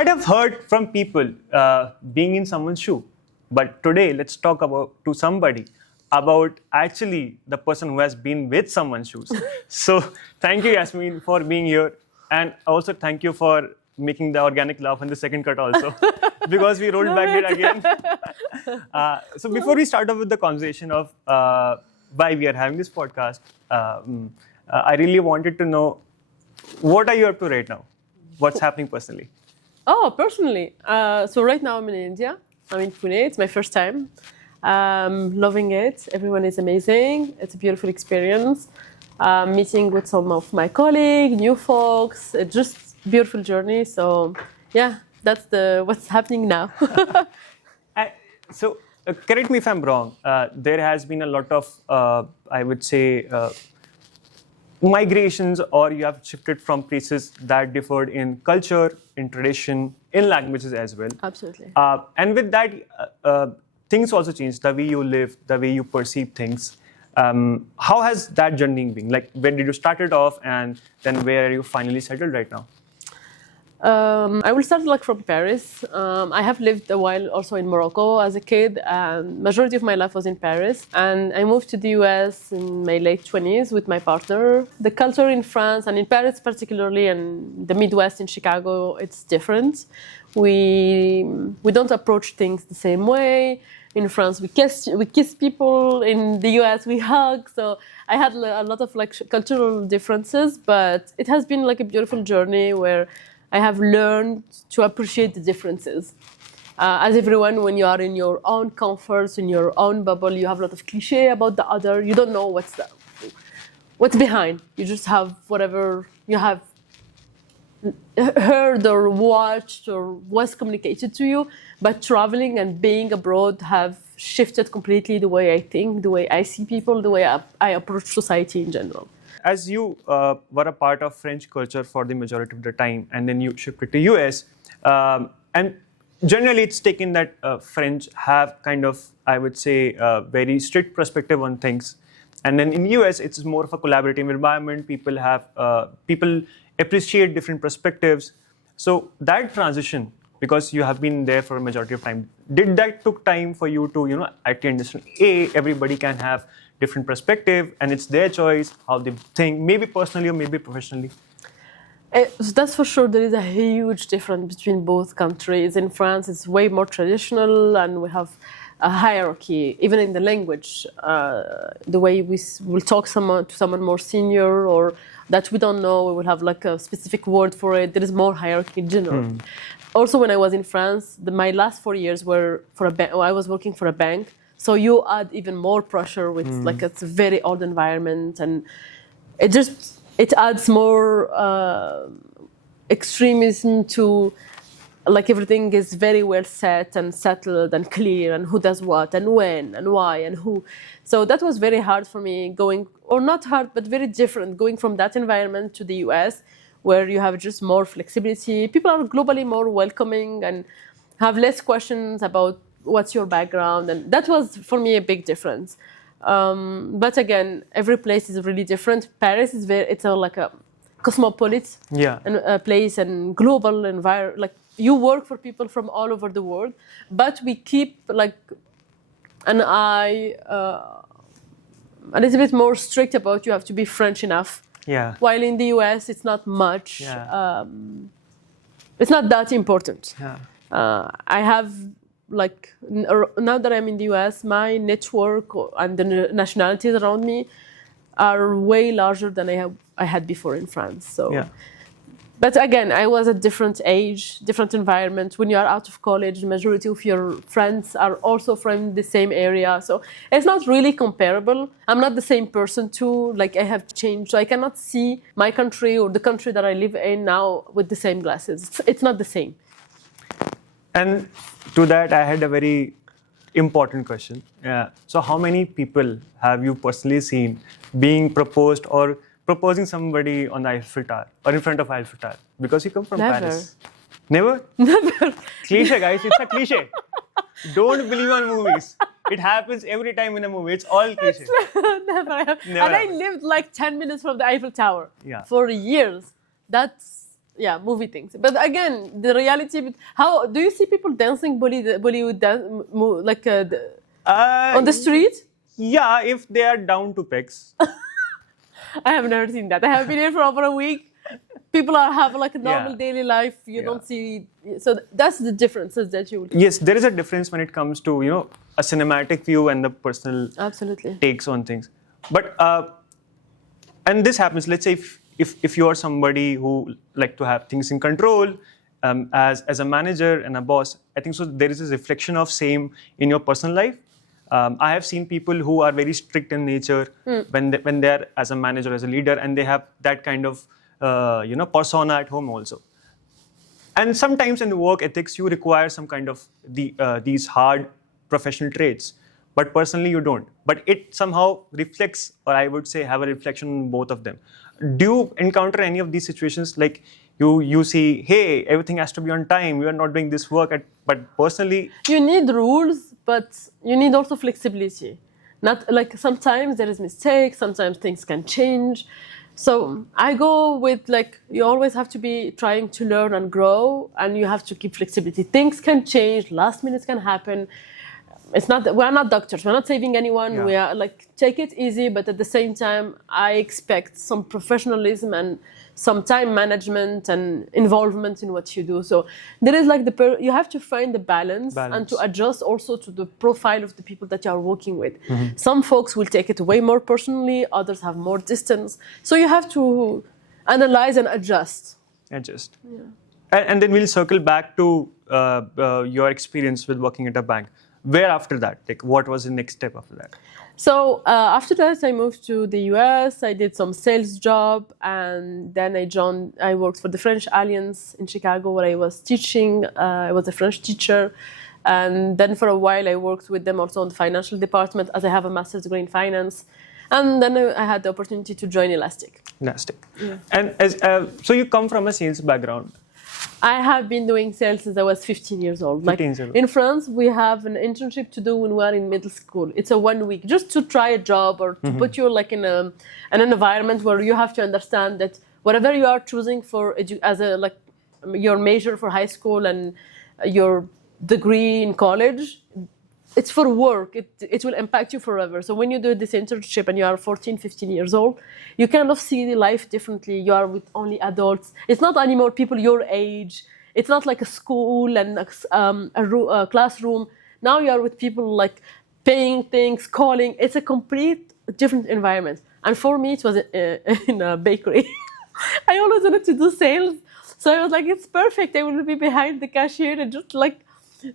might have heard from people being in someone's shoe, but today let's talk to somebody about actually the person who has been with someone's shoes. So thank you, Yassmine, for being here, and also thank you for making the organic laugh in the second cut also, because we rolled back it again. So before we start off with the conversation of why we are having this podcast, I really wanted to know, what are you up to right now? What's happening personally? Oh, personally. So right now I'm in India. I'm in Pune. It's my first time. Loving it. Everyone is amazing. It's a beautiful experience. Meeting with some of my colleagues, new folks. It's just beautiful journey. So yeah, that's what's happening now. So correct me if I'm wrong. There has been a lot of, I would say, migrations, or you have shifted from places that differed in culture, in tradition, in languages as well. Absolutely. And with that, things also changed, the way you live, the way you perceive things. How has that journey been? Like, where did you start it off, and then where are you finally settled right now? I will start from Paris. I have lived a while also in Morocco as a kid, and majority of my life was in Paris. And I moved to the US in my late 20s with my partner. The culture in France and in Paris particularly, and the Midwest in Chicago, it's different. We don't approach things the same way. In France, we kiss people. In the US, we hug. So I had a lot of cultural differences, but it has been a beautiful journey where I have learned to appreciate the differences. As everyone, when you are in your own comforts, in your own bubble, you have a lot of cliché about the other. You don't know what's behind. You just have whatever you have heard or watched or was communicated to you. But traveling and being abroad have shifted completely the way I think, the way I see people, the way I approach society in general. As you were a part of French culture for the majority of the time, and then you shifted to US, and generally it's taken that French have kind of, I would say, a very strict perspective on things. And then in US, it's more of a collaborative environment. People appreciate different perspectives. So that transition, because you have been there for a majority of time, did that took time for you to, actually understand, everybody can have different perspective, and it's their choice how they think, maybe personally or maybe professionally? So that's for sure. There is a huge difference between both countries. In France, it's way more traditional, and we have a hierarchy, even in the language. The way we will talk to someone more senior or that we don't know, we will have a specific word for it. There is more hierarchy in general. Also, when I was in France, my last 4 years were I was working for a bank. So you add even more pressure with it's a very old environment, and it adds more extremism to everything is very well set and settled and clear, and who does what and when and why and who. So that was very hard for me not hard, but very different going from that environment to the US, where you have just more flexibility. People are globally more welcoming and have less questions about what's your background, and that was for me a big difference. But again, every place is really different. Paris is it's a cosmopolitan place and global environment. You work for people from all over the world, but we keep an eye a little bit more strict about you have to be French enough. Yeah. While in the US, it's not much. Yeah. It's not that important. Yeah. I have now that I'm in the US, my network and the nationalities around me are way larger than I had before in France. So, yeah. But again, I was at different age, different environment. When you are out of college, the majority of your friends are also from the same area. So it's not really comparable. I'm not the same person too. I have changed. So I cannot see my country or the country that I live in now with the same glasses. It's not the same. And to that, I had a very important question. So how many people have you personally seen being proposed or proposing somebody on the Eiffel Tower or in front of Eiffel Tower? Because you come from Paris. Never? Never. Cliche, guys. It's a cliche. Don't believe on movies. It happens every time in a movie. It's all cliche. Never. And I lived 10 minutes from the Eiffel Tower for years. movie things. But again, the reality. How do you see people dancing Bollywood dance, on the street? Yeah, if they are down to pegs. I have never seen that. I have been here for over a week. People have like a normal Yeah. daily life. You don't see. So that's the differences that you will. Yes, there is a difference when it comes to a cinematic view and the personal Absolutely. takes on things. But and this happens. Let's say if you are somebody who like to have things in control, as a manager and a boss, I think so. There is this reflection of same in your personal life. I have seen people who are very strict in nature when they are as a manager, as a leader, and they have that kind of persona at home also. And sometimes in the work ethics, you require some kind of these hard professional traits, but personally you don't. But it somehow reflects, or I would say, have a reflection on both of them. Do you encounter any of these situations like you see, hey, everything has to be on time, you are not doing this work, but personally... You need rules, but you need also flexibility. Not like sometimes there is mistakes, sometimes things can change. So I go with like, you always have to be trying to learn and grow, and you have to keep flexibility. Things can change, last minute can happen. It's not that we're not doctors, we're not saving anyone. Yeah. We are like, take it easy, but at the same time, I expect some professionalism and some time management and involvement in what you do. So there is like you have to find the balance and to adjust also to the profile of the people that you are working with. Some folks will take it way more personally, others have more distance. So you have to analyze and adjust. Adjust. Yeah. And then we'll circle back to your experience with working at a bank. Where after that? Like, what was the next step after that? So after that, I moved to the US. I did some sales job, and then I worked for the French Alliance in Chicago, where I was teaching. I was a French teacher. And then for a while, I worked with them also on the financial department, as I have a master's degree in finance. And then I had the opportunity to join Elastic. Elastic. Yeah. And so you come from a sales background. I have been doing sales since I was 15 years old. Like in France, we have an internship to do when we are in middle school. It's a 1 week, just to try a job or to put you like in an environment where you have to understand that whatever you are choosing for your major for high school and your degree in college, it's for work. It will impact you forever. So when you do this internship and you are 14, 15 years old, you kind of see life differently. You are with only adults. It's not anymore people your age. It's not like a school and a classroom. Now you are with people like paying things, calling. It's a complete different environment. And for me, it was in a bakery. I always wanted to do sales. So I was like, it's perfect. I will be behind the cashier and just like,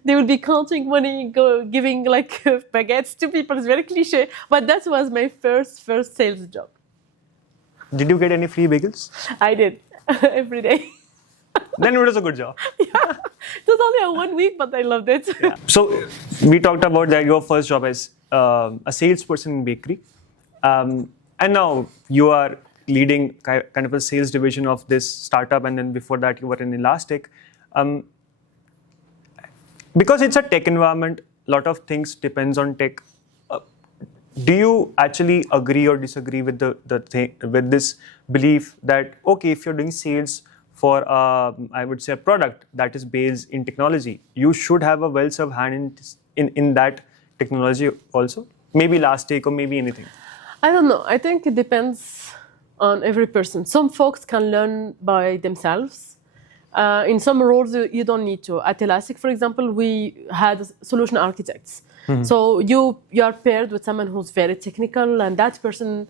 they will be counting money, giving like baguettes to people. It's very cliche, but that was my first sales job. Did you get any free bagels? I did every day. Then it was a good job. Yeah, it was only a 1 week, but I loved it. Yeah. So we talked about that your first job as a salesperson in bakery, and now you are leading kind of a sales division of this startup, and then before that you were in Elastic. Because it's a tech environment, a lot of things depends on tech. Do you actually agree or disagree with with this belief that, okay, if you're doing sales for, I would say, a product that is based in technology, you should have a well-served hand in that technology also? Maybe Elastic or maybe anything. I don't know. I think it depends on every person. Some folks can learn by themselves. In some roles, you don't need to. At Elastic, for example, we had solution architects. So you are paired with someone who's very technical, and that person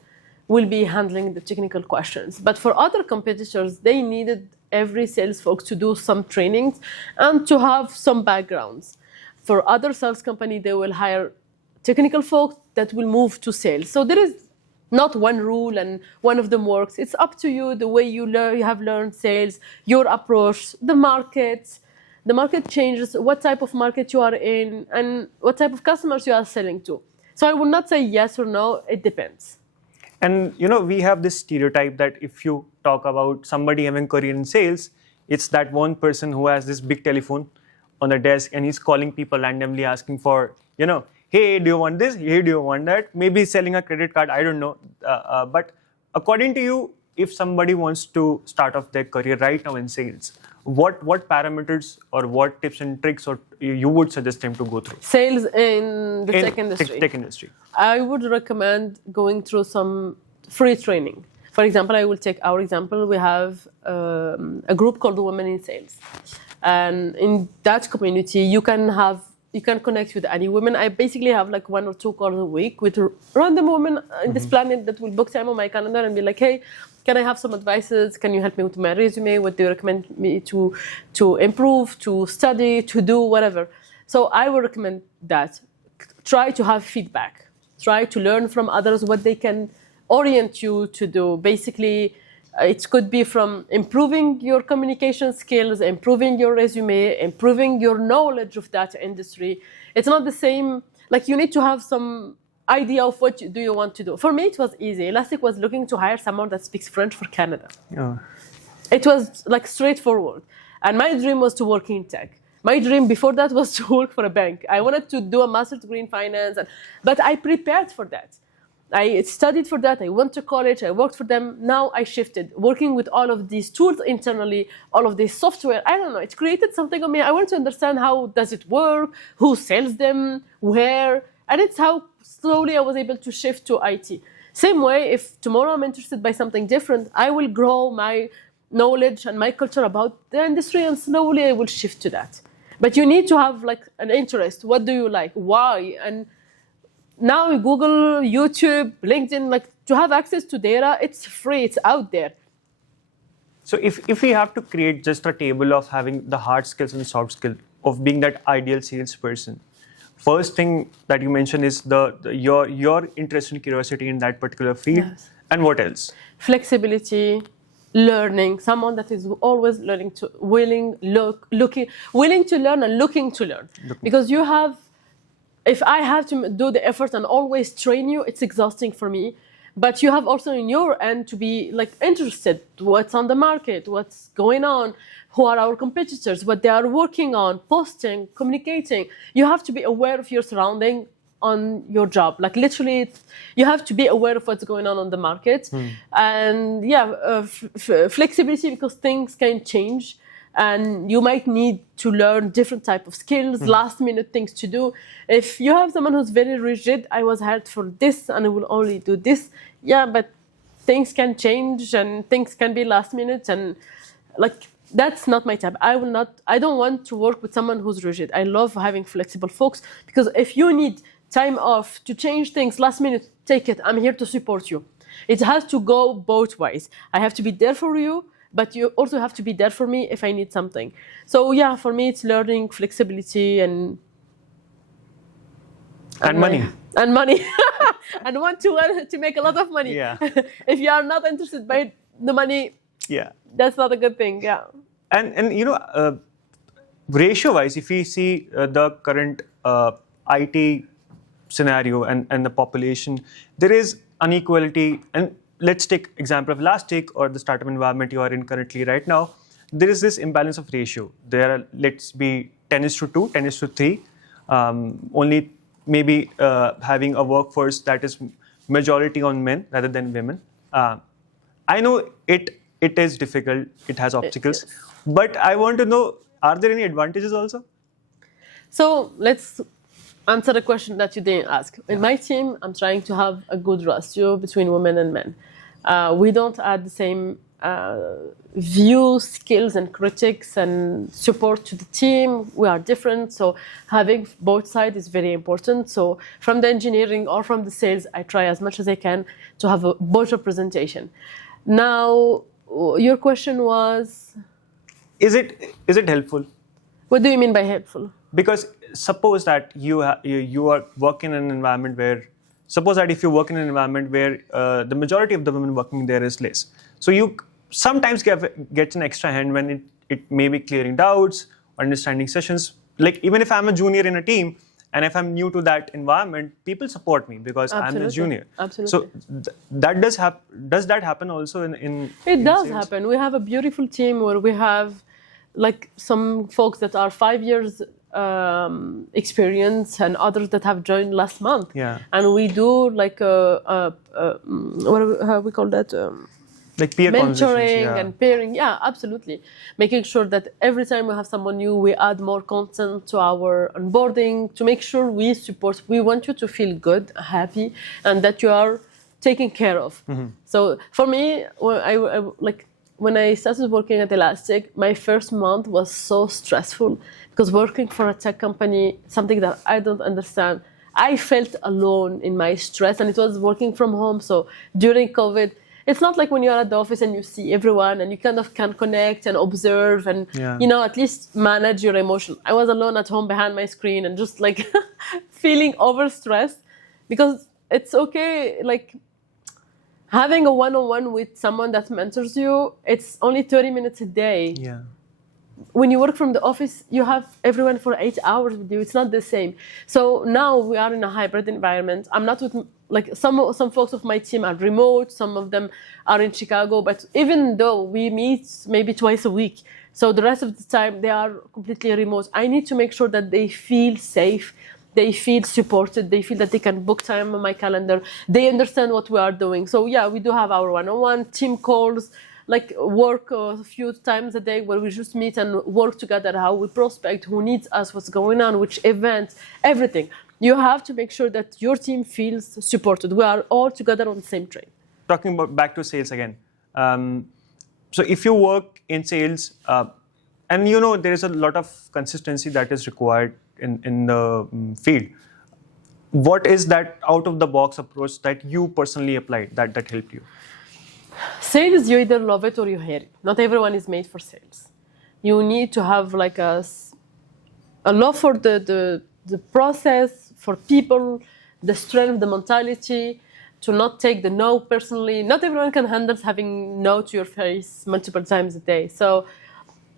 will be handling the technical questions. But for other competitors, they needed every sales folks to do some trainings and to have some backgrounds. For other sales company, they will hire technical folks that will move to sales. So there is not one rule and one of them works. It's up to you, the way you have learned sales, your approach, the market. The market changes, what type of market you are in, and what type of customers you are selling to. So I would not say yes or no, it depends. And we have this stereotype that if you talk about somebody having career in sales, it's that one person who has this big telephone on the desk and he's calling people randomly asking for, hey, do you want this? Hey, do you want that? Maybe selling a credit card, I don't know. But according to you, if somebody wants to start off their career right now in sales, what parameters or what tips and tricks or you would suggest them to go through? Sales in the tech industry. Tech industry. I would recommend going through some free training. For example, I will take our example. We have a group called Women in Sales. And in that community, you can connect with any women. I basically have like 1 or 2 calls a week with random women in this planet that will book time on my calendar and be like, hey, can I have some advices? Can you help me with my resume? What do you recommend me to improve, to study, to do, whatever? So I would recommend that. Try to have feedback. Try to learn from others what they can orient you to do. Basically, it could be from improving your communication skills, improving your resume, improving your knowledge of that industry. It's not the same, like you need to have some idea of what do you want to do. For me, it was easy. Elastic was looking to hire someone that speaks French for Canada. Yeah. It was like straightforward. And my dream was to work in tech. My dream before that was to work for a bank. I wanted to do a master's degree in finance, but I prepared for that. I studied for that. I went to college. I worked for them. Now I shifted, working with all of these tools internally, all of this software. I don't know. It created something on me. I wanted to understand how does it work, who sells them, where, and it's how slowly I was able to shift to IT. Same way, if tomorrow I'm interested by something different, I will grow my knowledge and my culture about the industry, and slowly I will shift to that. But you need to have like an interest. What do you like? Why? And now Google, YouTube, LinkedIn, like to have access to data, it's free, it's out there. So if we have to create just a table of having the hard skills and the soft skill of being that ideal salesperson, first thing that you mentioned is your interest and curiosity in that particular field. Yes. And what else? Flexibility, learning, someone that is always learning to, willing to learn and looking to learn. Because you have, if I have to do the effort and always train you, it's exhausting for me. But you have also in your end to be like interested, what's on the market, what's going on, who are our competitors, what they are working on, posting, communicating. You have to be aware of your surrounding on your job. Like literally, you have to be aware of what's going on the market. And yeah, flexibility, because things can change. And you might need to learn different type of skills, last minute things to do. If you have someone who's very rigid, I was hired for this and I will only do this. Yeah, but things can change and things can be last minute, and like that's not my type. I don't want to work with someone who's rigid. I love having flexible folks, because if you need time off to change things last minute, take it. I'm here to support you. It has to go both ways. I have to be there for you, but you also have to be there for me if I need something. So yeah, for me, it's learning, flexibility, and money. And money. And want to make a lot of money. Yeah. If you are not interested by the money, yeah, that's not a good thing. Yeah. And you know, ratio-wise, if we see the current IT scenario and the population, there is inequality. And let's take example of Elastic or the startup environment you are in currently right now. There is this imbalance of ratio. There are, let's be 10:2, 10:3. Only maybe having a workforce that is majority on men rather than women. I know it is difficult. It has obstacles. Yes. But I want to know, are there any advantages also? So let's answer the question that you didn't ask. In my team, I'm trying to have a good ratio between women and men. We don't add the same view, skills, and critics and support to the team. We are different, so having both sides is very important. So from the engineering or from the sales, I try as much as I can to have both representation. Now, your question was? Is it helpful? What do you mean by helpful? Because suppose that you are working in an environment where, suppose that if you work in an environment where the majority of the women working there is less, so you sometimes get an extra hand when it may be clearing doubts or understanding sessions. Like even if I'm a junior in a team and if I'm new to that environment, people support me because Absolutely. I'm a junior. Absolutely. So that does that happen also in It does sales? happen. We have a beautiful team where we have like some folks that are 5 years experience and others that have joined last month. Yeah. And we do like how we call that? Like peer conversations, mentoring yeah. and pairing. Yeah, absolutely. Making sure that every time we have someone new, we add more content to our onboarding to make sure we support. We want you to feel good, happy, and that you are taken care of. So for me, when I started working at Elastic, my first month was so stressful because working for a tech company, something that I don't understand, I felt alone in my stress, and it was working from home. So during COVID, it's not like when you're at the office and you see everyone and you kind of can connect and observe and, Yeah. at least manage your emotion. I was alone at home behind my screen and just like feeling overstressed because it's okay. Like having a one-on-one with someone that mentors you, it's only 30 minutes a day. Yeah. When you work from the office, you have everyone for 8 hours with you. It's not the same. So now we are in a hybrid environment. I'm not with, like, some folks of my team are remote, some of them are in Chicago, but even though we meet maybe twice a week, so the rest of the time they are completely remote, I need to make sure that they feel safe, they feel supported, they feel that they can book time on my calendar, they understand what we are doing. So yeah, we do have our one-on-one team calls, like work a few times a day where we just meet and work together, how we prospect, who needs us, what's going on, which events, everything. You have to make sure that your team feels supported. We are all together on the same train. Talking about back to sales again. So if you work in sales, and there is a lot of consistency that is required in the field. What is that out-of-the-box approach that you personally applied that helped you? Sales, you either love it or you hate it. Not everyone is made for sales. You need to have like a love for the process, for people, the strength, the mentality, to not take the no personally. Not everyone can handle having no to your face multiple times a day. So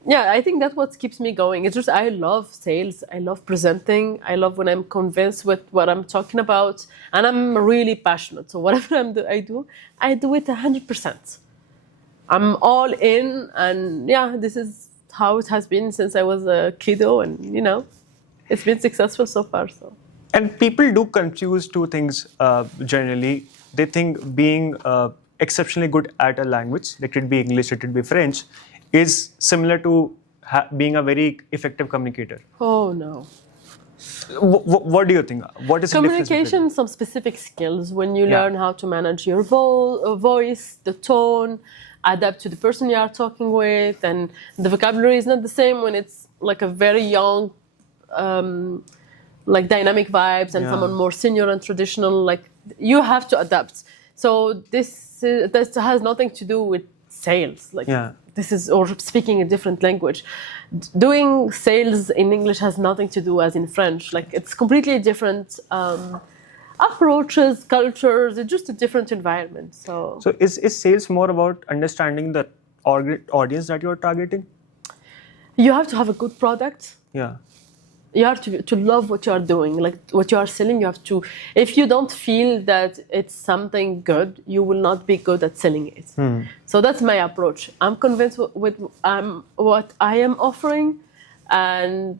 yeah, I think that's what keeps me going. It's just I love sales. I love presenting. I love when I'm convinced with what I'm talking about, and I'm really passionate. So whatever I do it 100%. I'm all in, and yeah, this is how it has been since I was a kiddo, and it's been successful so far. So. And people do confuse two things generally. They think being exceptionally good at a language, let it be English, let it be French, is similar to being a very effective communicator. Oh, no. What do you think? What is the difference Communication, some specific skills. When you learn how to manage your voice, the tone, adapt to the person you are talking with, and the vocabulary is not the same when it's like a very young, like dynamic vibes, and someone more senior and traditional. Like you have to adapt. So this has nothing to do with sales. Like this is, or speaking a different language. Doing sales in English has nothing to do as in French. Like it's completely different approaches, cultures. It's just a different environment. So is sales more about understanding the audience that you're targeting? You have to have a good product. Yeah. You have to love what you are doing, like what you are selling. You have to. If you don't feel that it's something good, you will not be good at selling it. So that's my approach. I'm convinced with what I am offering, and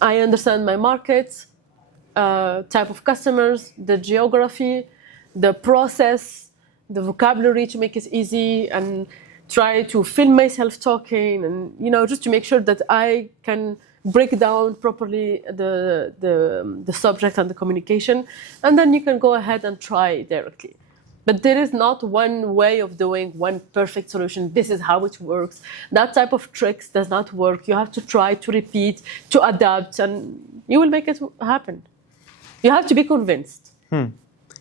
I understand my market, type of customers, the geography, the process, the vocabulary to make it easy, and try to film myself talking, and just to make sure that I can break down properly the subject and the communication, and then you can go ahead and try directly. But there is not one way of doing one perfect solution. This is how it works. That type of tricks does not work. You have to try to repeat, to adapt, and you will make it happen. You have to be convinced.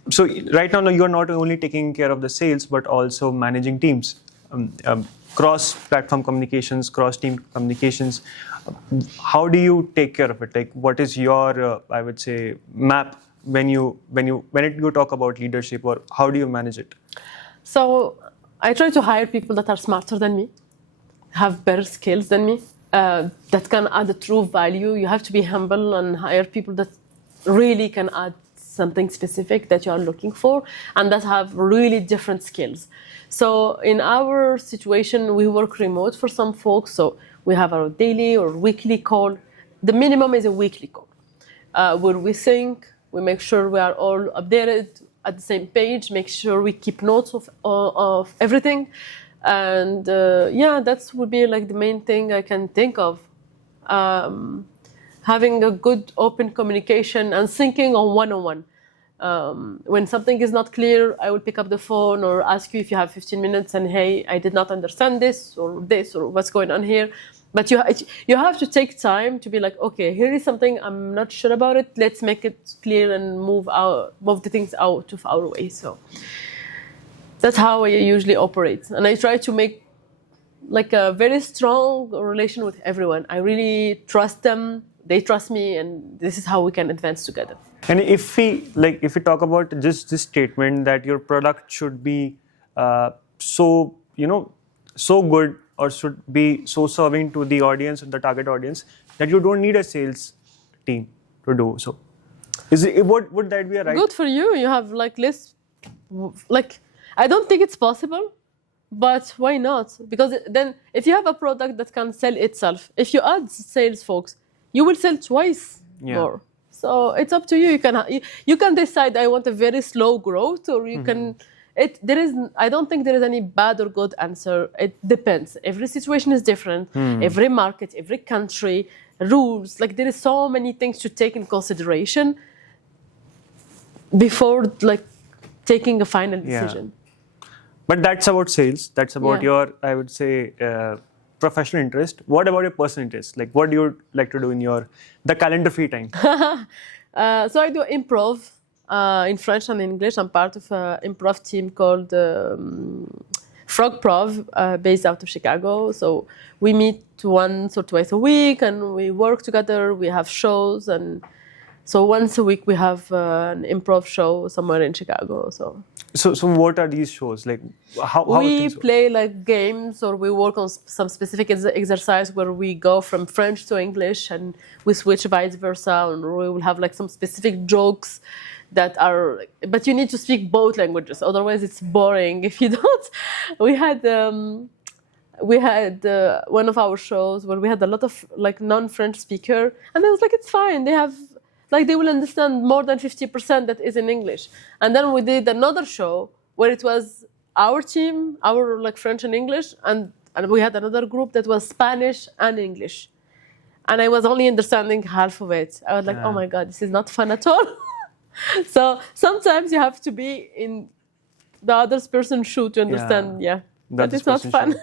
So right now, you're not only taking care of the sales, but also managing teams. Cross-platform communications, cross-team communications. How do you take care of it? Like, what is your, I would say, map when you talk about leadership, or how do you manage it? So I try to hire people that are smarter than me, have better skills than me, that can add a true value. You have to be humble and hire people that really can add something specific that you are looking for, and that have really different skills. So in our situation, we work remote for some folks. So we have our daily or weekly call. The minimum is a weekly call, where we sync, we make sure we are all updated, at the same page, make sure we keep notes of everything. And that would be like the main thing I can think of. Having a good open communication and thinking on one-on-one. When something is not clear, I will pick up the phone or ask you if you have 15 minutes and, hey, I did not understand this or what's going on here. But you have to take time to be like, okay, here is something I'm not sure about it. Let's make it clear and move the things out of our way. So that's how I usually operate. And I try to make like a very strong relation with everyone. I really trust them. They trust me, and this is how we can advance together. And if we talk about just this statement that your product should be so good or should be so serving to the audience, the target audience, that you don't need a sales team to do so. Would that be a right? Good for you. You have like less. Like, I don't think it's possible, but why not? Because then, if you have a product that can sell itself, if you add sales folks, you will sell twice more. So it's up to you. You can decide I want a very slow growth, or you can. I don't think there is any bad or good answer. It depends. Every situation is different. Every market, every country, rules. Like there is so many things to take in consideration before taking a final decision. But that's about sales. That's about your, I would say, professional interest. What about your personal interest? Like, what do you like to do in the calendar free time? So I do improv in French and English. I'm part of an improv team called Frog Prov, based out of Chicago. So we meet once or twice a week, and we work together. We have shows, and so once a week we have an improv show somewhere in Chicago. So what are these shows like? How we play like games, or we work on some specific exercise where we go from French to English, and we switch vice versa, and we will have like some specific jokes that are. But you need to speak both languages, otherwise it's boring if you don't. We had one of our shows where we had a lot of like non-French speaker, and I was like, it's fine. They will understand more than 50% that is in English. And then we did another show where it was our team, our like French and English, and we had another group that was Spanish and English. And I was only understanding half of it. I was like, oh my God, this is not fun at all. So sometimes you have to be in the other person's shoe to understand, but it's not fun.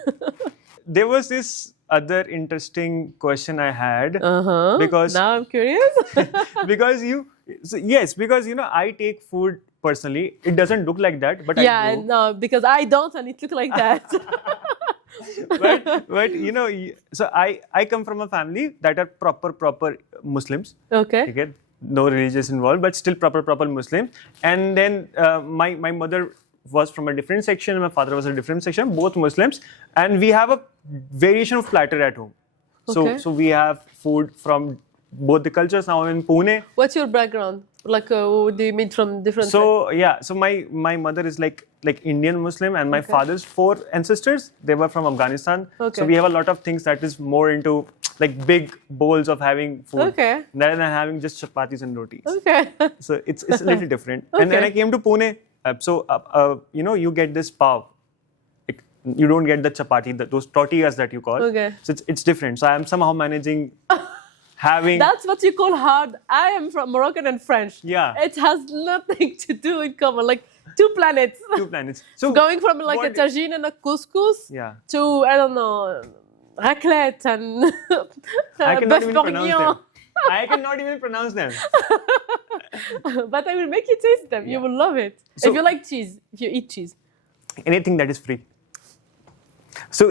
There was this other interesting question I had because now I'm curious. because I take food personally. It doesn't look like that, but I do. No, because I don't, and it look like that. but so I come from a family that are proper Muslims. Okay. No religious involved, but still proper Muslim. And then my mother was from a different section, my father was a different section, both Muslims, and we have a variation of platter at home. Okay. So we have food from both the cultures. Now I'm in Pune. What's your background? Like, do you meet from different? So my mother is like Indian Muslim, and my father's 4 ancestors, they were from Afghanistan. Okay. So we have a lot of things that is more into like big bowls of having food, rather than having just chapatis and rotis. Okay. So it's a little different. And then I came to Pune. You get this pav. You don't get the chapati, those tortillas that you call. Okay. So it's different. So I am somehow managing having. That's what you call hard. I am from Moroccan and French. Yeah. It has nothing to do in common. Like 2 planets. 2 planets. So going from like a tagine and a couscous to, I don't know, raclette and bœuf bourguignon. I cannot even pronounce them. But I will make you taste them. You will love it. So, if you like cheese, if you eat cheese. Anything that is free. So,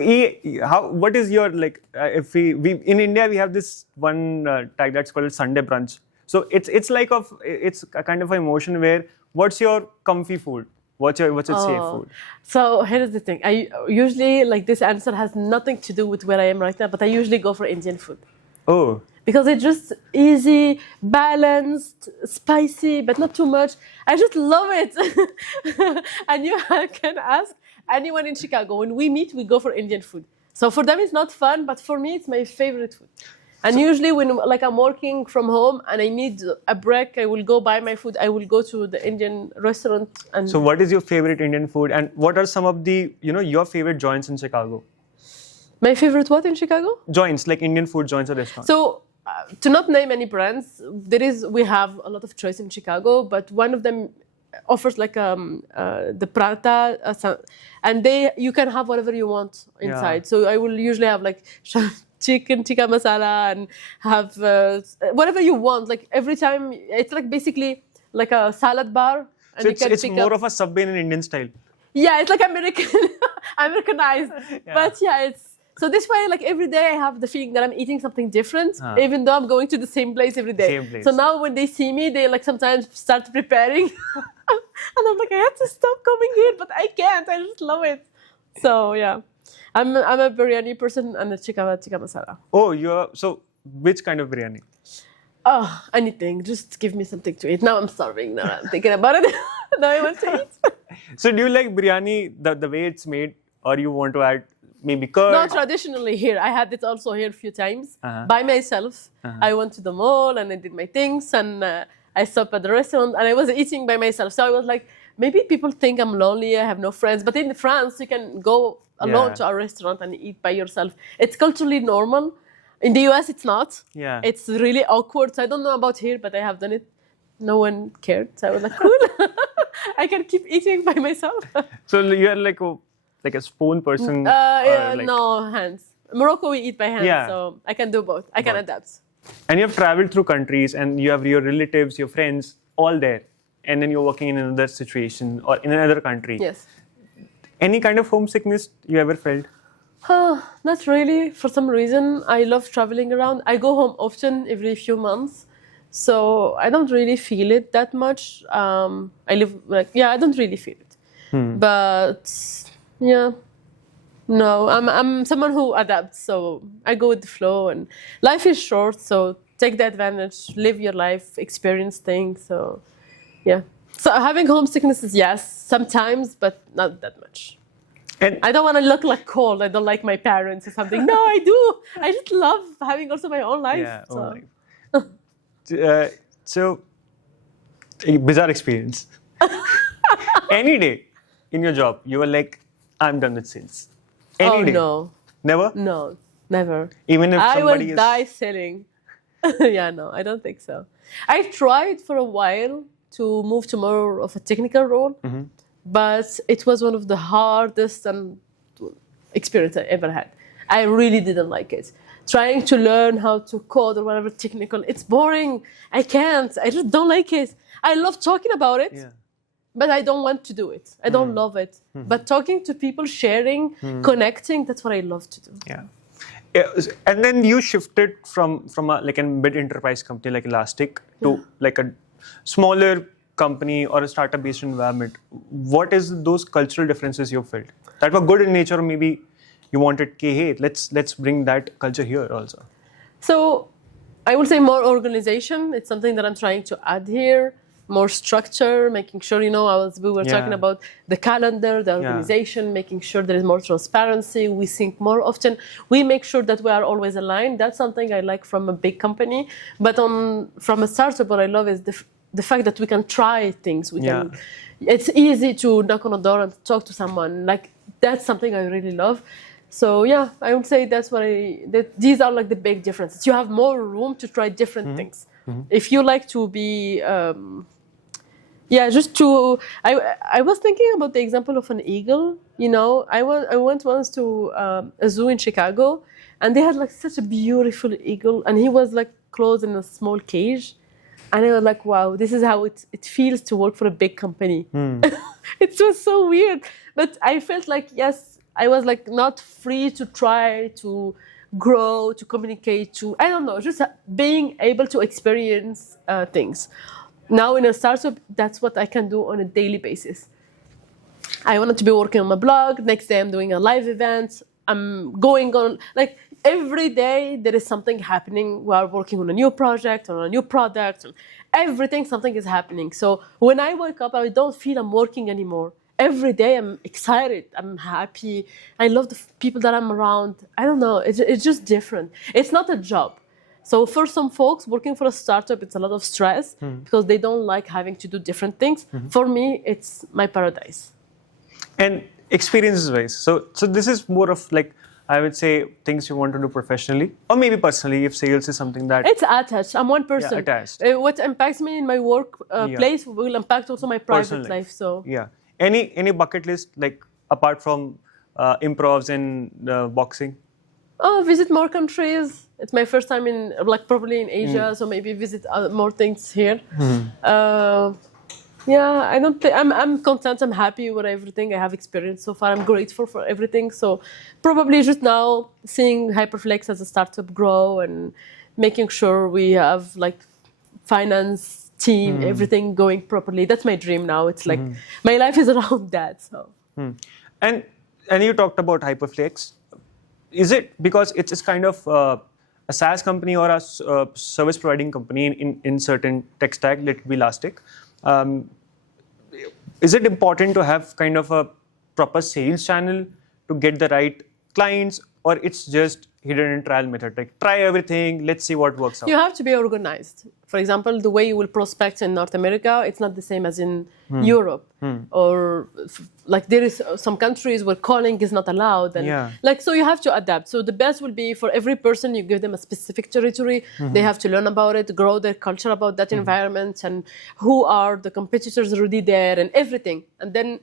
what is your, like, if we in India, we have this one tag that's called Sunday brunch. So, it's a kind of an emotion where, what's your comfy food? What's your safe food? So, here's the thing. I usually, like, this answer has nothing to do with where I am right now, but I usually go for Indian food. Oh. Because it's just easy, balanced, spicy, but not too much. I just love it. And you can ask anyone in Chicago. When we meet, we go for Indian food. So for them, it's not fun, but for me, it's my favorite food. And usually when like I'm working from home and I need a break, I will go buy my food. I will go to the Indian restaurant. And So what is your favorite Indian food, and what are some of the, your favorite joints in Chicago? my favorite what in Chicago? Joints, like Indian food joints or restaurants. So to not name any brands, we have a lot of choice in Chicago, but one of them offers like the prata, and you can have whatever you want inside. So I will usually have like chicken tikka masala and have whatever you want. Like every time, it's like basically like a salad bar. And so it's more of a Subway in an Indian style. Yeah, it's like Americanized. But yeah, so this way, like every day I have the feeling that I'm eating something different, even though I'm going to the same place every day. Same place. So now when they see me, they like sometimes start preparing. And I'm like, I have to stop coming here, but I can't. I just love it. So yeah, I'm a biryani person and a tikka masala. Oh, so which kind of biryani? Oh, anything. Just give me something to eat. Now I'm starving. Now I'm thinking about it. Now I want to eat. So do you like biryani the way it's made, or you want to add maybe curd? No, traditionally here. I had it also here a few times by myself. I went to the mall and I did my things and I stopped at the restaurant and I was eating by myself. So I was like, maybe people think I'm lonely, I have no friends. But in France, you can go alone to a restaurant and eat by yourself. It's culturally normal. In the US, it's not. Yeah. It's really awkward. So I don't know about here, but I have done it. No one cared. So I was like, cool. I can keep eating by myself. So you're like a spoon person? No, hands. Morocco, we eat by hands, so I can do both. I can adapt. And you have traveled through countries and you have your relatives, your friends, all there. And then you're working in another situation or in another country. Yes. Any kind of homesickness you ever felt? Not really. For some reason, I love traveling around. I go home often, every few months. So I don't really feel it that much. I don't really feel it. But yeah, no, I'm someone who adapts. So I go with the flow, and life is short. So take the advantage, live your life, experience things. So yeah. So having homesickness is yes, sometimes, but not that much. And I don't want to look like cold. I don't like my parents or something. No, I do. I just love having also my own life. yeah, so a bizarre experience. Any day in your job, you were like, I'm done with sales. Any day. No. Never? No, never. Even if I somebody will is... die selling. Yeah, no, I don't think so. I tried for a while to move to more of a technical role, but it was one of the hardest experience I ever had. I really didn't like it. Trying to learn how to code or whatever technical, it's boring. I can't. I just don't like it. I love talking about it, but I don't want to do it. I don't love it. But talking to people, sharing, connecting, that's what I love to do. Yeah. And then you shifted from a mid enterprise company like Elastic to like a smaller company or a startup based environment. What is those cultural differences you felt that were good in nature, or maybe you wanted, hey, let's bring that culture here also? So I would say more organization. It's something that I'm trying to add here. More structure, making sure, we were talking about the calendar, the organization, making sure there is more transparency. We think more often. We make sure that we are always aligned. That's something I like from a big company. But from a startup, what I love is the fact that we can try things. It's easy to knock on a door and talk to someone. Like, that's something I really love. So yeah, I would say these are like the big differences. You have more room to try different things. If you like to be, I was thinking about the example of an eagle. I went once to a zoo in Chicago, and they had like such a beautiful eagle, and he was like closed in a small cage. And I was like, wow, this is how it feels to work for a big company. It was so weird. But I felt like, yes, I was like not free to try to grow, to communicate, I don't know, just being able to experience things. Now in a startup, that's what I can do on a daily basis. I wanted to be working on my blog. Next day I'm doing a live event. I'm going on, like every day there is something happening. We are working on a new project, on a new product, and everything, something is happening. So when I wake up, I don't feel I'm working anymore. Every day I'm excited, I'm happy, I love the people that I'm around. I don't know, it's just different. It's not a job. So for some folks, working for a startup, it's a lot of stress because they don't like having to do different things. For me, it's my paradise. And experiences-wise, so this is more of like, I would say, things you want to do professionally or maybe personally, if sales is something that... It's attached. I'm one person. Yeah, attached. What impacts me in my work place will impact also my private Personal life. So yeah. Any bucket list, like apart from improvs and boxing? oh, visit more countries. It's my first time in, like, probably in Asia, so maybe visit more things here. Yeah, I don't think I'm content. I'm happy with everything I have experienced so far. I'm grateful for everything. So probably just now seeing Hyperflex as a startup grow and making sure we have like finance team, everything going properly. That's my dream now. It's like my life is around that. So. And you talked about Hyperflex. Is it because it's kind of a SaaS company or a service providing company in certain tech stack, let it be Elastic? Is it important to have kind of a proper sales channel to get the right clients, or it's just hidden and trial method, like try everything, let's see what works out? You have to be organized. For example, the way you will prospect in North America, it's not the same as in Europe. Or like there is some countries where calling is not allowed. And like, so you have to adapt. So the best will be for every person, you give them a specific territory. They have to learn about it, grow their culture about that environment, and who are the competitors already there and everything. And then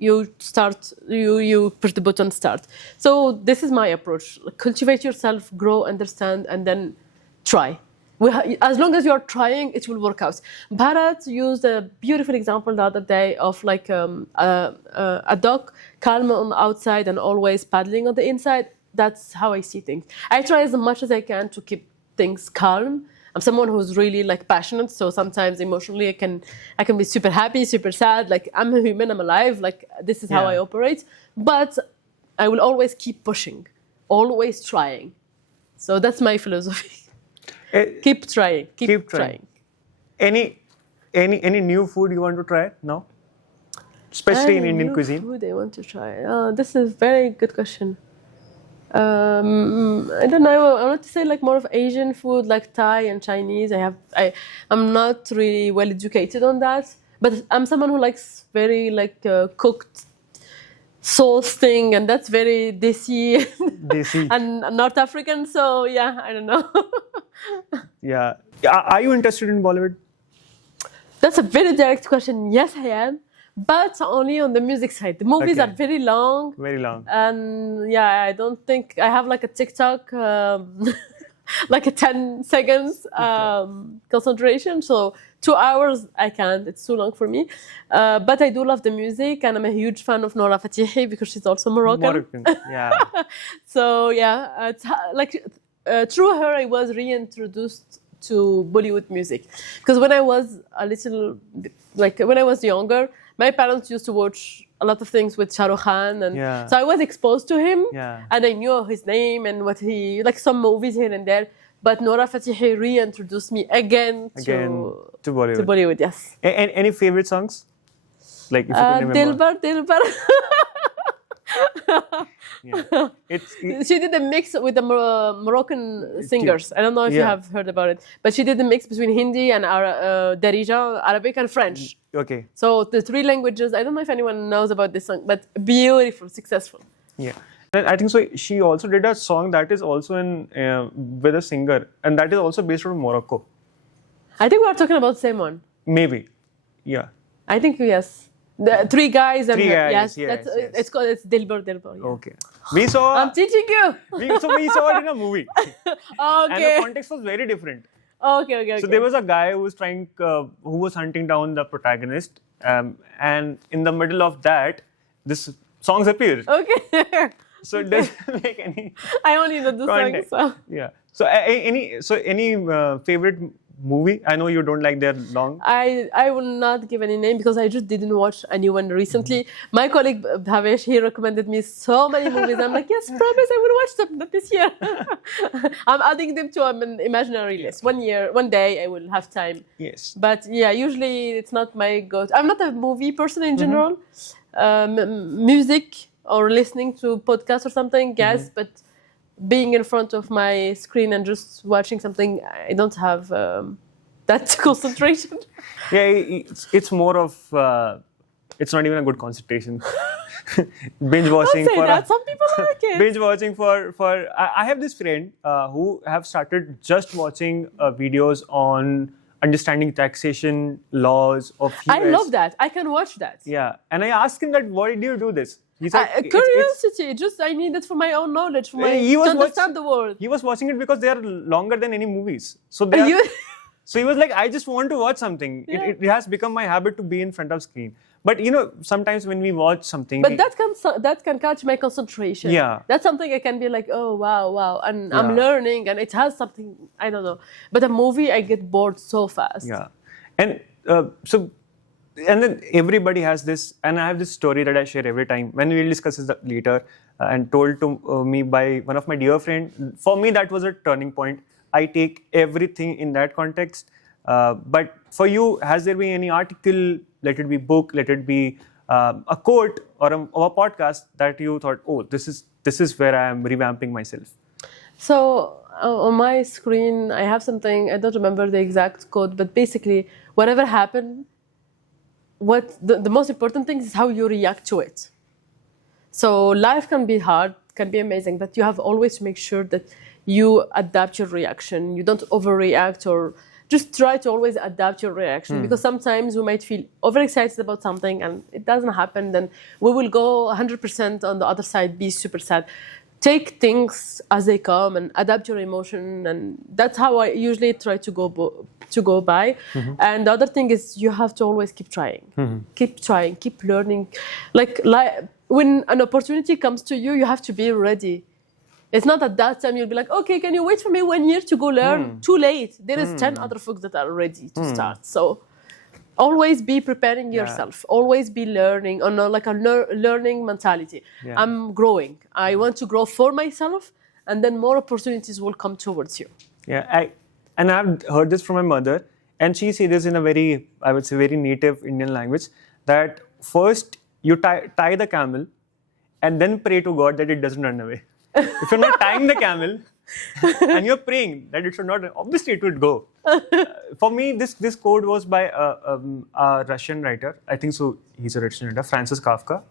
you start, you push the button start. So this is my approach. Cultivate yourself, grow, understand, and then try. As long as you're trying, it will work out. Bharat used a beautiful example the other day of like a dog calm on the outside and always paddling on the inside. That's how I see things. I try as much as I can to keep things calm. I'm someone who's really like passionate, so sometimes emotionally I can be super happy, super sad. Like I'm a human, I'm alive. Like this is how I operate. But I will always keep pushing, always trying. So that's my philosophy. Keep trying. Keep trying. Any new food you want to try now, especially in Indian cuisine? Food I want to try. Oh, this is a very good question. I don't know. I want to say like more of Asian food, like Thai and Chinese. I'm not really well educated on that, but I'm someone who likes very like cooked sauce thing, and that's very desi and North African. So yeah, I don't know. Yeah. Are you interested in Bollywood? That's a very direct question. Yes, I am. But only on the music side. The movies are very long. Very long. And yeah, I don't think I have like a TikTok, like a 10 seconds concentration. So 2 hours, I can't. It's too long for me. But I do love the music, and I'm a huge fan of Noura Fatihi because she's also Moroccan. Yeah. So yeah, it's like through her, I was reintroduced to Bollywood music. Because when I was a little, like when I was younger, my parents used to watch a lot of things with Shah Rukh Khan, and so I was exposed to him, and I knew his name and what he, like some movies here and there. But Noura Fatihi reintroduced me again to Bollywood. To Bollywood, yes. And any favorite songs? Like if you can remember. Dilbar. She did a mix with the Moroccan singers. I don't know if you have heard about it, but she did a mix between Hindi and Darija, Arabic and French. Okay. So the three languages. I don't know if anyone knows about this song, but beautiful, successful. Yeah. And I think so. She also did a song that is also in with a singer, and that is also based on Morocco. I think we are talking about the same one. Maybe. Yeah. I think yes. The three guys and her. Yes. It's called Dilbar. Yeah. Okay. We saw. I'm teaching you. we saw it in a movie. Okay. And the context was very different. Okay. So there was a guy who was hunting down the protagonist, and in the middle of that, this songs appear. Okay. So it doesn't make any. I only know the song. So. Yeah. So any favorite movie? I know you don't like their long. I will not give any name because I just didn't watch a new one recently. My colleague Bhavesh, he recommended me so many movies. I'm like, yes, promise I will watch them, but this year. I'm adding them to an imaginary list. 1 day I will have time. Yes. But yeah, usually it's not my go-to. I'm not a movie person in general. Music or listening to podcasts or something, yes, but being in front of my screen and just watching something, I don't have that concentration. Yeah, it's more of it's not even a good concentration. Binge watching Don't say for that. Some people like it. binge watching for I have this friend who have started just watching videos on understanding taxation laws of US. I love that. I can watch that. Yeah, and I asked him that, why did you do this? He said, Curiosity. Just I need it for my own knowledge, for my to understand the world. He was watching it because they are longer than any movies. So they are, so he was like, I just want to watch something. Yeah. It has become my habit to be in front of screen. But sometimes when we watch something, but that can catch my concentration. Yeah, that's something I can be like, oh wow, and I'm learning, and it has something, I don't know. But a movie, I get bored so fast. Yeah, and and then everybody has this, and I have this story that I share every time when we'll discuss this later, and told to me by one of my dear friend. For me, that was a turning point. I take everything in that context. But for you, has there been any article, let it be book, let it be a quote or a podcast that you thought, oh, this is where I am revamping myself? So on my screen, I have something, I don't remember the exact quote, but basically, whatever happened, the most important thing is how you react to it. So life can be hard, can be amazing, but you have always to make sure that you adapt your reaction. You don't overreact, or just try to always adapt your reaction, because sometimes we might feel overexcited about something and it doesn't happen. Then we will go 100% on the other side, be super sad. Take things as they come and adapt your emotion, and that's how I usually try to go by. And the other thing is you have to always keep trying, keep trying, keep learning. Like when an opportunity comes to you, you have to be ready. It's not at that time you'll be like, okay, can you wait for me 1 year to go learn? Too late. There is 10 other folks that are ready to start. So always be preparing yourself. Always be learning, on like a learning mentality. Yeah. I'm growing. I want to grow for myself, and then more opportunities will come towards you. Yeah, I've heard this from my mother, and she says this in a very, I would say, very native Indian language, that first you tie the camel, and then pray to God that it doesn't run away. If you're not tying the camel and you're praying that it should not, obviously it would go. For me, this quote was by a Russian writer. I think so. He's a Russian writer, Francis Kafka,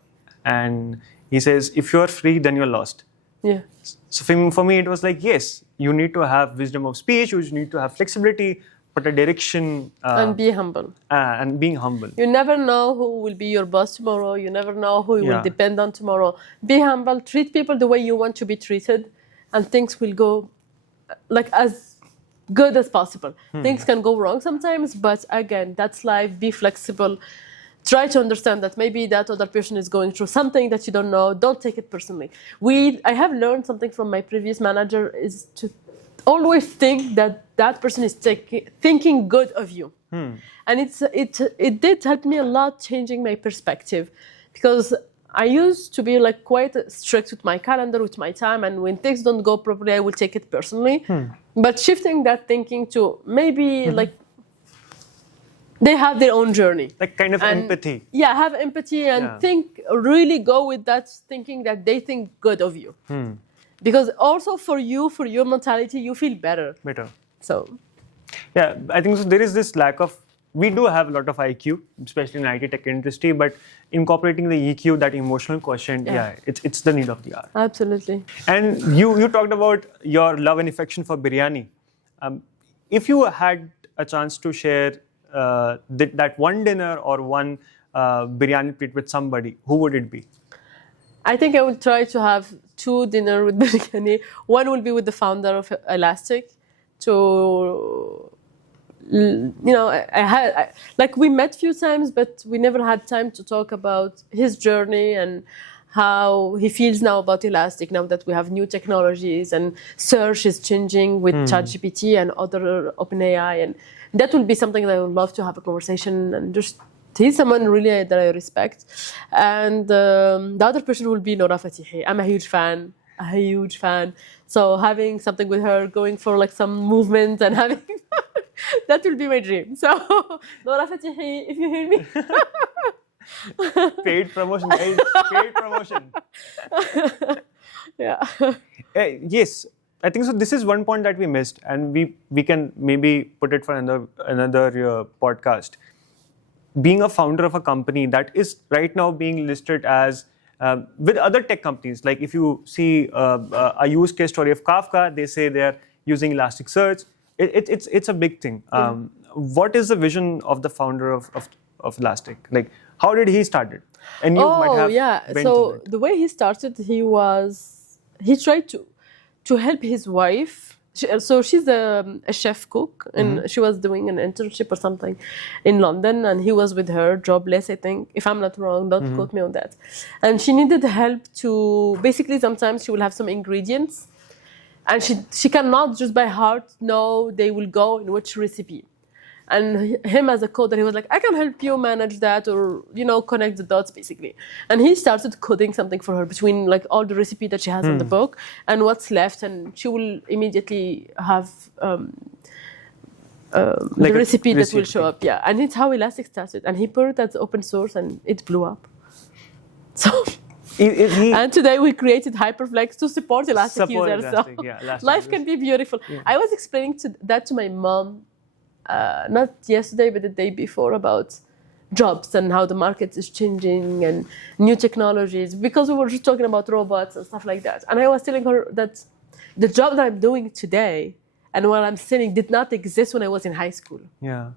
and he says, "If you're free, then you're lost." Yeah. So for me, it was like, yes, you need to have wisdom of speech. You need to have flexibility, but a direction. And be humble. And being humble. You never know who will be your boss tomorrow. You never know who you will depend on tomorrow. Be humble. Treat people the way you want to be treated, and things will go like as good as possible. Things can go wrong sometimes, but again, that's life. Be flexible. Try to understand that maybe that other person is going through something that you don't know. Don't take it personally. I have learned something from my previous manager, is to always think that person is thinking good of you. And it did help me a lot changing my perspective, because I used to be like quite strict with my calendar, with my time, and when things don't go properly, I will take it personally. But shifting that thinking to maybe like they have their own journey. Like kind of empathy. Yeah, have empathy and really go with that thinking that they think good of you. Because also for your mentality, you feel better. So. Yeah, I think so. There is this lack of, we do have a lot of IQ, especially in IT tech industry, but incorporating the EQ, that emotional quotient, it's the need of the hour. Absolutely. And you talked about your love and affection for biryani. If you had a chance to share that one dinner or one biryani plate with somebody, who would it be? I think I will try to have 2 dinners with biryani. One will be with the founder of Elastic. We met a few times, but we never had time to talk about his journey and how he feels now about Elastic, now that we have new technologies and search is changing with ChatGPT and other OpenAI. And that will be something that I would love to have a conversation, and just he's someone really that I respect. And the other person will be Noura Fatihi. I'm a huge fan. So having something with her, going for like some movement and having that will be my dream. So Noura Fatihi, if you hear me. Paid promotion, guys. Paid promotion. Yeah. Yes, I think so. This is one point that we missed, and we can maybe put it for another podcast. Being a founder of a company that is right now being listed as with other tech companies, like if you see a use case story of Kafka, they say they are using Elasticsearch. It's a big thing. What is the vision of the founder of Elastic? Like, how did he start it? And you might have been So through it. the way he started, he tried to help his wife. So she's a chef cook, and she was doing an internship or something in London, and he was with her, jobless, I think. If I'm not wrong, don't quote me on that. And she needed help to, basically sometimes she will have some ingredients, and she cannot just by heart know they will go in which recipe. And him as a coder, he was like, I can help you manage that, or connect the dots basically. And he started coding something for her between like all the recipe that she has in the book and what's left, and she will immediately have the recipe that will show up. Yeah, and it's how Elastic started. And he put it as open source, and it blew up. So. And today we created Hyperflex to support Elastic users. Elastic, so Elastic life users. can be beautiful. Yeah. I was explaining that to my mom. Not yesterday, but the day before, about jobs and how the market is changing and new technologies, because we were just talking about robots and stuff like that. And I was telling her that the job that I'm doing today and what I'm selling did not exist when I was in high school. Yeah.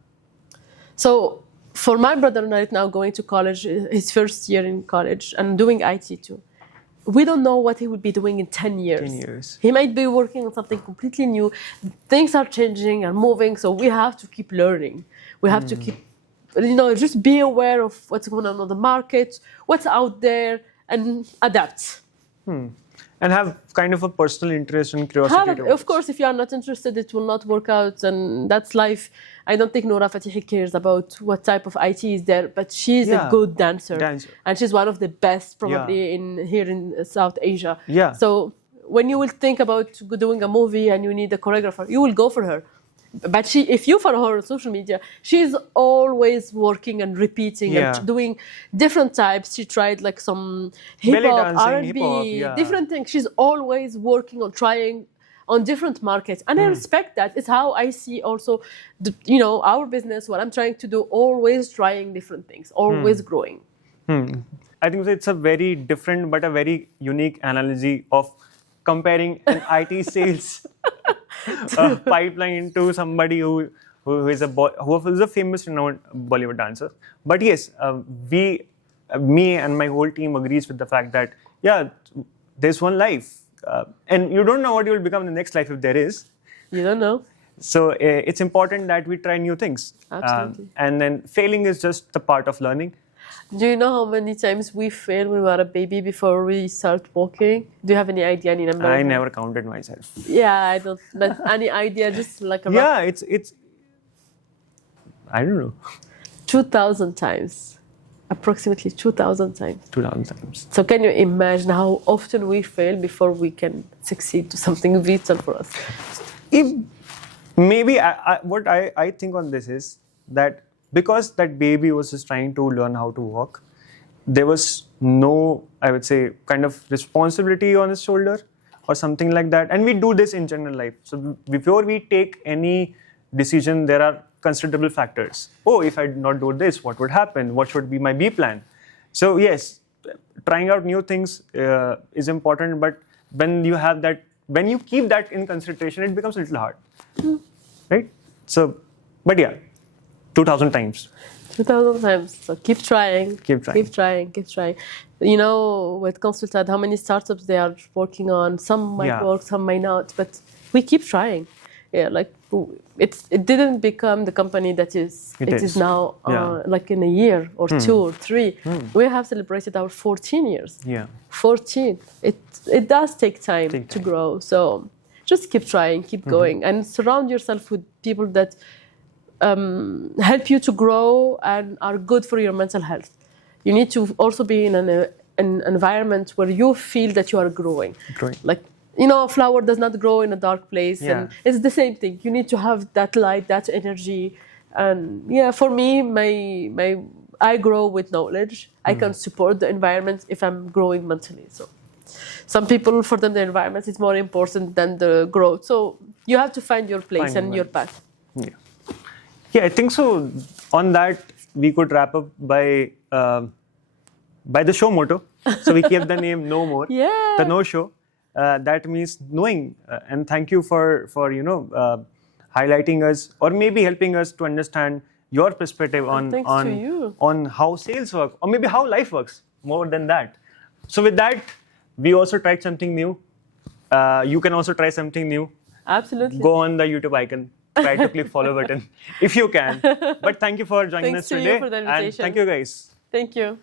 So for my brother right now going to college, his first year in college, and doing IT too, we don't know what he will be doing in 10 years. 10 years. He might be working on something completely new. Things are changing and moving, so we have to keep learning. We have to keep, just be aware of what's going on the market, what's out there, and adapt. And have kind of a personal interest and curiosity. Of course, if you are not interested, it will not work out, and that's life. I don't think Noura Fatihi cares about what type of IT is there, but she's a good dancer. And she's one of the best probably here in South Asia. Yeah. So when you will think about doing a movie and you need a choreographer, you will go for her. But if you follow her on social media, she's always working and repeating and doing different types. She tried like some hip-hop, R&B, different things. She's always working on trying on different markets. And I respect that. It's how I see also, our business, what I'm trying to do, always trying different things, always growing. I think it's a very different but a very unique analogy of comparing an IT sales pipeline to somebody who is a famous renowned Bollywood dancer. But yes, me and my whole team agrees with the fact that there's one life, and you don't know what you will become in the next life if there is. You don't know. So it's important that we try new things. Absolutely. And then failing is just the part of learning. Do you know how many times we fail when we were a baby before we start walking? Do you have any idea, any number? I never counted myself. Yeah, I don't. But any idea, just like a rough... it's. I don't know. 2,000 times, approximately 2,000 times. 2,000 times. So can you imagine how often we fail before we can succeed to something vital for us? Maybe what I think on this is that because that baby was just trying to learn how to walk, there was no, I would say, kind of responsibility on his shoulder or something like that. And we do this in general life. So before we take any decision, there are considerable factors. Oh, if I did not do this, what would happen? What should be my B plan? So yes, trying out new things is important, but when you have that, when you keep that in consideration, it becomes a little hard, right? So, but yeah, 2,000 times. 2,000 times. So keep trying. Keep trying. Keep trying. Keep trying. You know, with ConsultAdd, how many startups they are working on? Some might work, some might not. But we keep trying. Yeah, like it didn't become the company that it is now. Like in a year or 2 or 3, we have celebrated our 14 years. Yeah. 14. It does take time to grow. So just keep trying, keep going, and surround yourself with people that help you to grow and are good for your mental health. You need to also be in an environment where you feel that you are growing. Like, you know, a flower does not grow in a dark place. And it's the same thing. You need to have that light, that energy. And yeah, for me, I grow with knowledge. I can support the environment if I'm growing mentally. So some people, for them, the environment is more important than the growth. So you have to find your place and your path. Yeah. Yeah, I think so. On that, we could wrap up by the show motto. So we kept the name No More. Yeah. The No Show. That means knowing. And thank you for highlighting us, or maybe helping us to understand your perspective on how sales work, or maybe how life works. More than that. So with that, we also tried something new. You can also try something new. Absolutely. Go on the YouTube icon. Try to click follow button if you can. But thank you for joining us today. Thanks to you for the invitation. And thank you guys. Thank you.